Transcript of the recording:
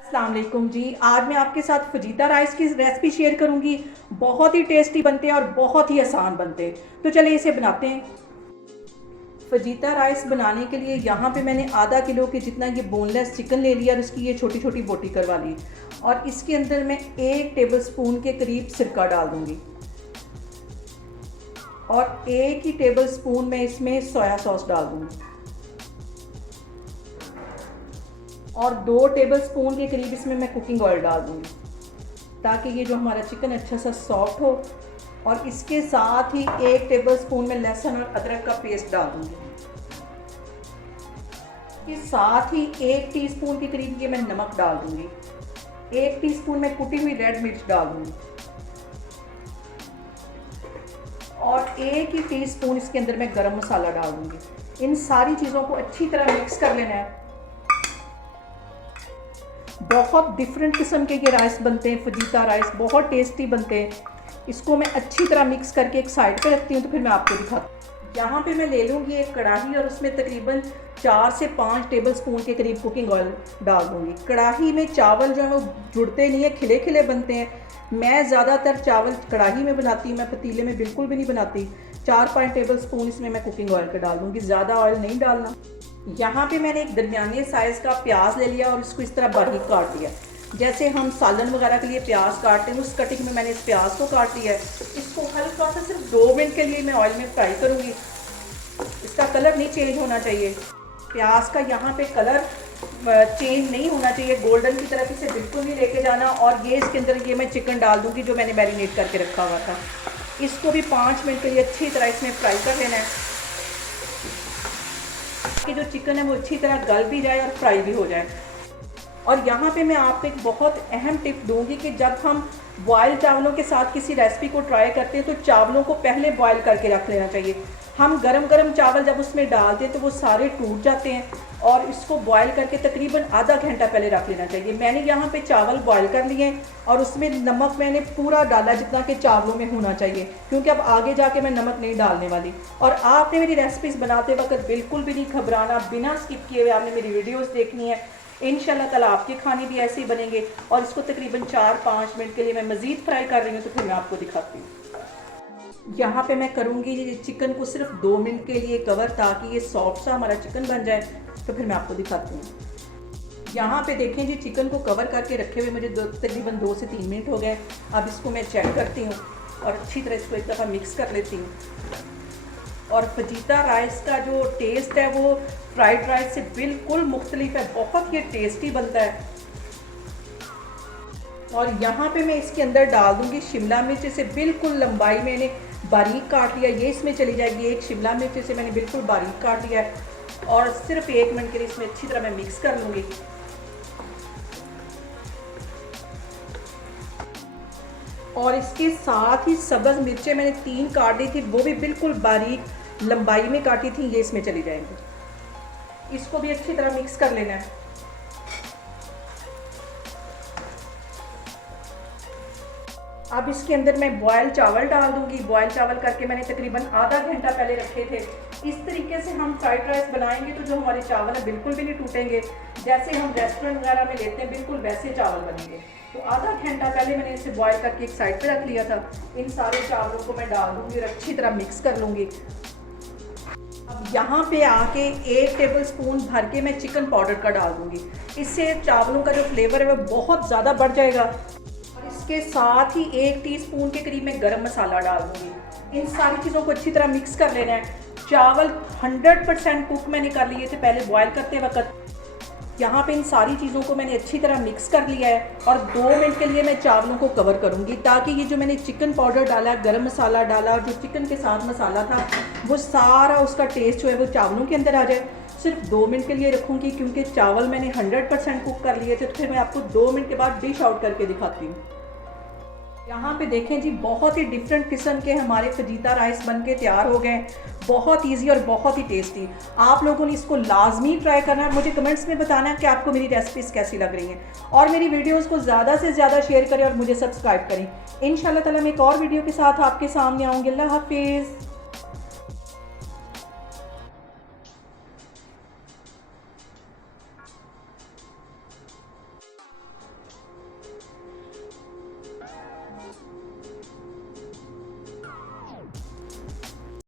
अस्सलाम वालेकुम जी। आज मैं आपके साथ फजीता राइस की रेसिपी शेयर करूंगी। बहुत ही टेस्टी बनते हैं और बहुत ही आसान बनते हैं। तो चलिए इसे बनाते हैं। फजीता राइस बनाने के लिए यहाँ पे मैंने आधा किलो के जितना ये बोनलेस चिकन ले लिया और उसकी ये छोटी छोटी बोटी करवा ली। और इसके अंदर मैं 1 टेबलस्पून के करीब सिरका डाल दूंगी और 1 ही टेबलस्पून मैं इसमें सोया सॉस डाल दूंगी और 2 टेबलस्पून के करीब इसमें मैं कुकिंग ऑयल डाल दूँगी ताकि ये जो हमारा चिकन अच्छा सा सॉफ्ट हो। और इसके साथ ही 1 टेबलस्पून में लहसुन और अदरक का पेस्ट डाल दूँगी। इसके साथ ही 1 टीस्पून के करीब ये मैं नमक डाल दूँगी। 1 टीस्पून में कुटी हुई रेड मिर्च डाल दूँगी और 1 ही टीस्पून इसके अंदर मैं गरम मसाला डाल दूँगी। इन सारी चीज़ों को अच्छी तरह मिक्स कर लेना है। बहुत डिफरेंट किस्म के ये राइस बनते हैं, फजीता राइस बहुत टेस्टी बनते हैं। इसको मैं अच्छी तरह मिक्स करके एक साइड पे रखती हूँ, तो फिर मैं आपको दिखाती हूँ। यहाँ पे मैं ले लूँगी एक कढ़ाई और उसमें तकरीबन 4 से 5 टेबलस्पून के करीब कुकिंग ऑयल डाल दूँगी। कढ़ाई में चावल जो है वो जुड़ते नहीं है, खिले खिले बनते हैं। मैं ज़्यादातर चावल कढ़ाई में बनाती हूँ, मैं पतीले में बिल्कुल भी नहीं बनाती। 4-5 टेबलस्पून इसमें मैं कुकिंग ऑयल का डाल दूँगी, ज़्यादा ऑयल नहीं डालना। यहाँ पे मैंने एक दरमियाने साइज़ का प्याज ले लिया और इसको इस तरह बारीक काट लिया। जैसे हम सालन वगैरह के लिए प्याज काटते हैं उस कटिंग में मैंने इस प्याज को काट लिया है। इसको हल्का सा सिर्फ 2 मिनट के लिए मैं ऑयल में फ्राई करूँगी। इसका कलर नहीं चेंज होना चाहिए। प्याज का यहाँ पे कलर चेंज नहीं होना चाहिए, गोल्डन की तरफ इसे बिल्कुल नहीं लेके जाना। और ये इसके अंदर ये मैं चिकन डाल दूँगी जो मैंने मैरिनेट करके रखा हुआ था। इसको भी 5 मिनट के लिए अच्छी तरह इसमें फ्राई कर लेना है कि जो चिकन है वो अच्छी तरह गल भी जाए और फ्राई भी हो जाए। और यहाँ पे मैं आपको एक बहुत अहम टिप दूंगी कि जब हम बॉयल चावलों के साथ किसी रेसिपी को ट्राई करते हैं तो चावलों को पहले बॉयल करके रख लेना चाहिए। हम गरम गरम चावल जब उसमें डालते हैं तो वो सारे टूट जाते हैं और इसको बॉयल करके तकरीबन आधा घंटा पहले रख लेना चाहिए। मैंने यहाँ पे चावल बॉयल कर लिए और उसमें नमक मैंने पूरा डाला जितना कि चावलों में होना चाहिए, क्योंकि अब आगे जाके मैं नमक नहीं डालने वाली। और आपने मेरी रेसिपीज़ बनाते वक्त बिल्कुल भी नहीं घबराना, बिना स्किप किए हुए आपने मेरी वीडियोज़ देखनी है। इंशाल्लाह ताला आपके खाने भी ऐसे ही बनेंगे। और इसको तकरीबन 4-5 मिनट के लिए मैं मज़ीद फ्राई कर रही हूँ, तो फिर मैं आपको दिखाती हूँ। यहाँ पे मैं करूँगी चिकन को सिर्फ 2 मिनट के लिए कवर, ताकि ये सॉफ्ट सा हमारा चिकन बन जाए। तो फिर मैं आपको दिखाती हूँ। यहाँ पे देखें जी, चिकन को कवर करके रखे हुए मुझे तकरीबन 2 से 3 मिनट हो गए। अब इसको मैं चेक करती हूँ और अच्छी तरह इसको एक दफ़ा मिक्स कर लेती हूँ। और फजीता राइस का जो टेस्ट है वो फ्राइड राइस से बिल्कुल मुख्तलिफ है, बहुत ही टेस्टी बनता है। और यहाँ पे मैं इसके अंदर डाल दूँगी शिमला मिर्च। इसे बिल्कुल लंबाई मैंने बारीक काट लिया, ये इसमें चली जाएगी। एक शिमला मिर्च इसे मैंने बिल्कुल बारीक काट लिया है और सिर्फ 1 मिनट के लिए इसमें अच्छी तरह मैं मिक्स कर लूँगी। और इसके साथ ही सब्ज़ मिर्चें मैंने 3 काट दी थी, वो भी बिल्कुल बारीक लंबाई में काटी थी, ये इसमें चली जाएंगी। इसको भी अच्छी तरह मिक्स कर लेना है। अब इसके अंदर मैं बॉयल चावल डाल दूंगी। बॉयल चावल करके मैंने तकरीबन आधा घंटा पहले रखे थे। इस तरीके से हम फ्राइड राइस बनाएंगे तो जो हमारे चावल है बिल्कुल भी नहीं टूटेंगे। जैसे हम रेस्टोरेंट वगैरह में लेते हैं बिल्कुल वैसे चावल बनेंगे। तो आधा घंटा पहले मैंने इसे बॉयल करके एक साइड पे रख लिया था। इन सारे चावलों को मैं डाल दूंगी और अच्छी तरह मिक्स कर लूँगी। अब यहाँ पे आके 1 टेबलस्पून भर के मैं चिकन पाउडर का डाल दूँगी। इससे चावलों का जो फ्लेवर है वो बहुत ज़्यादा बढ़ जाएगा। इसके साथ ही 1 टीस्पून के करीब मैं गरम मसाला डाल दूँगी। इन सारी चीज़ों को अच्छी तरह मिक्स कर लेना है। चावल 100% कुक मैंने कर लिए थे पहले बॉयल करते वक्त। यहाँ पे इन सारी चीज़ों को मैंने अच्छी तरह मिक्स कर लिया है और 2 मिनट के लिए मैं चावलों को कवर करूँगी, ताकि ये जो मैंने चिकन पाउडर डाला, गरम मसाला डाला और जो चिकन के साथ मसाला था वो सारा उसका टेस्ट जो है वो चावलों के अंदर आ जाए। सिर्फ 2 मिनट के लिए रखूँगी क्योंकि चावल मैंने 100% कुक कर लिए थे। तो फिर मैं आपको 2 मिनट के बाद डिश आउट करके दिखाती हूँ। यहाँ पे देखें जी, बहुत ही डिफरेंट किस्म के हमारे फजीता राइस बन के तैयार हो गए। बहुत इजी और बहुत ही टेस्टी। आप लोगों ने इसको लाजमी ट्राई करना है। मुझे कमेंट्स में बताना है कि आपको मेरी रेसिपीज़ कैसी लग रही हैं। और मेरी वीडियोस को ज़्यादा से ज़्यादा शेयर करें और मुझे सब्सक्राइब करें। इंशाल्लाह ताला मैं एक और वीडियो के साथ आपके सामने आऊँगी। अल्लाह हाफिज़।